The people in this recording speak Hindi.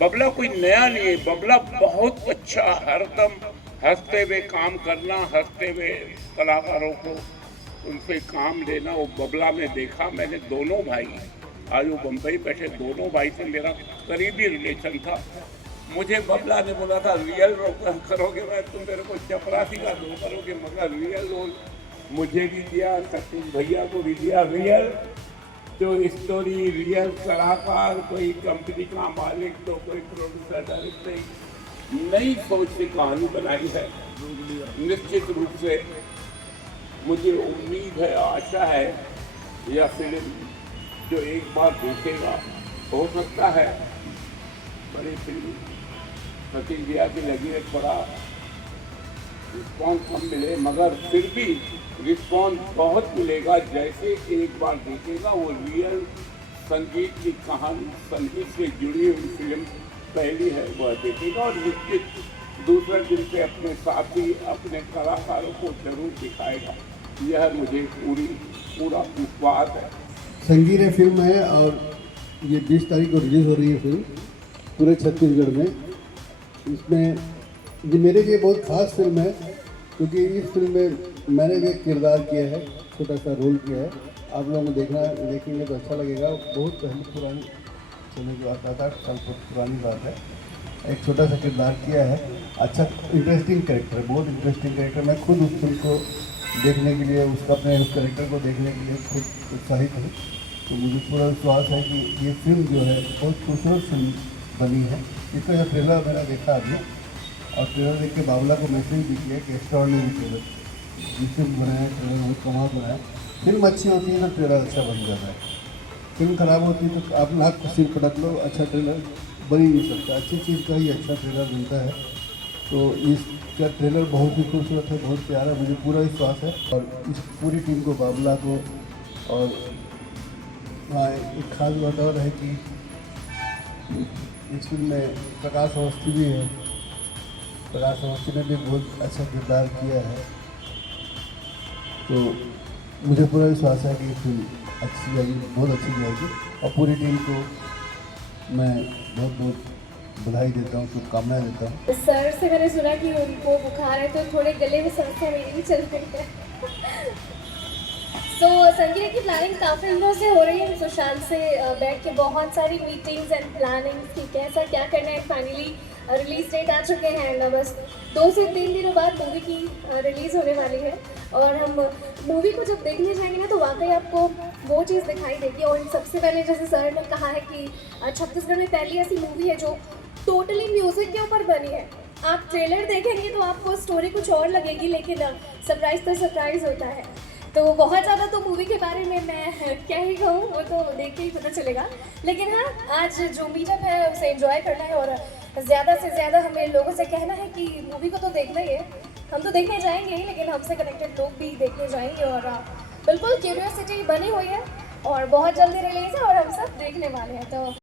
बबला कोई नया नहीं है, बबला बहुत अच्छा, हरदम हंसते हुए काम करना, हंसते हुए कलाकारों को उनसे काम लेना, वो बबला में देखा मैंने। दोनों भाई आज वो बम्बई बैठे, दोनों भाई से मेरा करीबी रिलेशन था। मुझे बबला ने बोला था रियल रोल करोगे, मैं तुम मेरे को चपरासी का रोल करोगे, मगर रियल रोल मुझे भी दिया, सचिन भैया को भी दिया। रियल जो स्टोरी, रियल कलाकार, कोई कंपनी का मालिक तो कोई प्रोड्यूसर डायरेक्टर नई सोच से कहानी बनाई है। निश्चित रूप से मुझे उम्मीद है, आशा है, यह फिल्म जो एक बार देखेगा, हो सकता है बड़ी फिल्म सचिन भैया की लगी है, थोड़ा रिस्पॉन्स कम मिले, मगर फिर भी रिस्पॉन्स बहुत मिलेगा। जैसे एक बार देखेगा वो रियल संगीत की कहानी, संगीत से जुड़ी हुई फिल्म पहली है, वह देखेगा और निश्चित दूसरे दिन पे अपने साथी, अपने कलाकारों को जरूर दिखाएगा। यह मुझे पूरा विश्वास है। संगीत फिल्म है और ये 20 तारीख को रिलीज़ हो रही है फिल्म पूरे छत्तीसगढ़ में। इसमें ये मेरे लिए बहुत ख़ास फिल्म है क्योंकि इस फिल्म में मैंने भी एक किरदार किया है, छोटा सा रोल किया है। आप लोगों को देखेंगे तो अच्छा लगेगा। बहुत पहले पुरानी समय की बात, 7-8 साल पुरानी बात है। एक छोटा सा किरदार किया है, अच्छा इंटरेस्टिंग कैरेक्टर है, बहुत इंटरेस्टिंग कैरेक्टर। मैं खुद उस फिल्म को देखने के लिए, उसका अपने उस कैरेक्टर को देखने के लिए खुद उत्साहित हूँ। तो मुझे पूरा विश्वास है कि ये फिल्म जो है बहुत खूबसूरत फिल्म बनी है। इसका जो ट्रेलर मैंने देखा अभी, और ट्रेलर देख के बाबला को मैसेज भी किया कि एक्स्ट्राऑर्डिनरी ट्रेलर, जिससे बनाया ट्रेलर बहुत कमाल बनाया। फिल्म अच्छी होती है तो ट्रेलर अच्छा बन जाता है, फिल्म ख़राब होती है तो आप नाक को सिर पटक लो, अच्छा ट्रेलर बन ही नहीं सकता। अच्छी चीज़ का ही अच्छा ट्रेलर मिलता है। तो इसका ट्रेलर बहुत ही खूबसूरत है, बहुत प्यारा, मुझे पूरा विश्वास है। और इस पूरी टीम को, बाबला को, और हाँ एक खास बात और है कि इस फिल्म में प्रकाश अवस्थी भी है। प्रकाश अवस्थी ने भी बहुत अच्छा किरदार किया है। तो मुझे पूरा विश्वास है कि ये फिल्म अच्छी जाएगी, बहुत अच्छी जाएगी। और पूरी टीम को मैं बहुत बहुत बधाई देता हूँ, शुभकामनाएं देता हूँ। सर से मैंने सुना कि उनको बुखार है, तो थोड़े गले में समस्या मेरी भी चल रही है। तो संगीत की प्लानिंग काफ़ी दिनों से हो रही है। सुशांत से बैठ के बहुत सारी मीटिंग्स एंड प्लानिंग की कैसा क्या करना है। फाइनली रिलीज डेट आ चुके हैं ना, बस 2 से 3 दिनों बाद मूवी की रिलीज़ होने वाली है। और हम मूवी को जब देखने जाएंगे ना तो वाकई आपको वो चीज़ दिखाई देगी। और सबसे पहले जैसे सर ने कहा है कि छत्तीसगढ़ में पहली ऐसी मूवी है जो टोटली म्यूज़िक के ऊपर बनी है। आप ट्रेलर देखेंगे तो आपको स्टोरी कुछ और लगेगी, लेकिन सरप्राइज़ तो सरप्राइज़ होता है। तो बहुत ज़्यादा तो मूवी के बारे में मैं क्या ही कहूँ, वो तो देख के ही पता चलेगा। लेकिन हाँ, आज जो मीटअप है उसे एंजॉय करना है और ज़्यादा से ज़्यादा हमें लोगों से कहना है कि मूवी को तो देखना ही है। हम तो देखने जाएंगे ही, लेकिन हमसे कनेक्टेड लोग भी देखने जाएंगे। और बिल्कुल क्यूरियोसिटी बनी हुई है और बहुत जल्दी रिलीज़ है और हम सब देखने वाले हैं। तो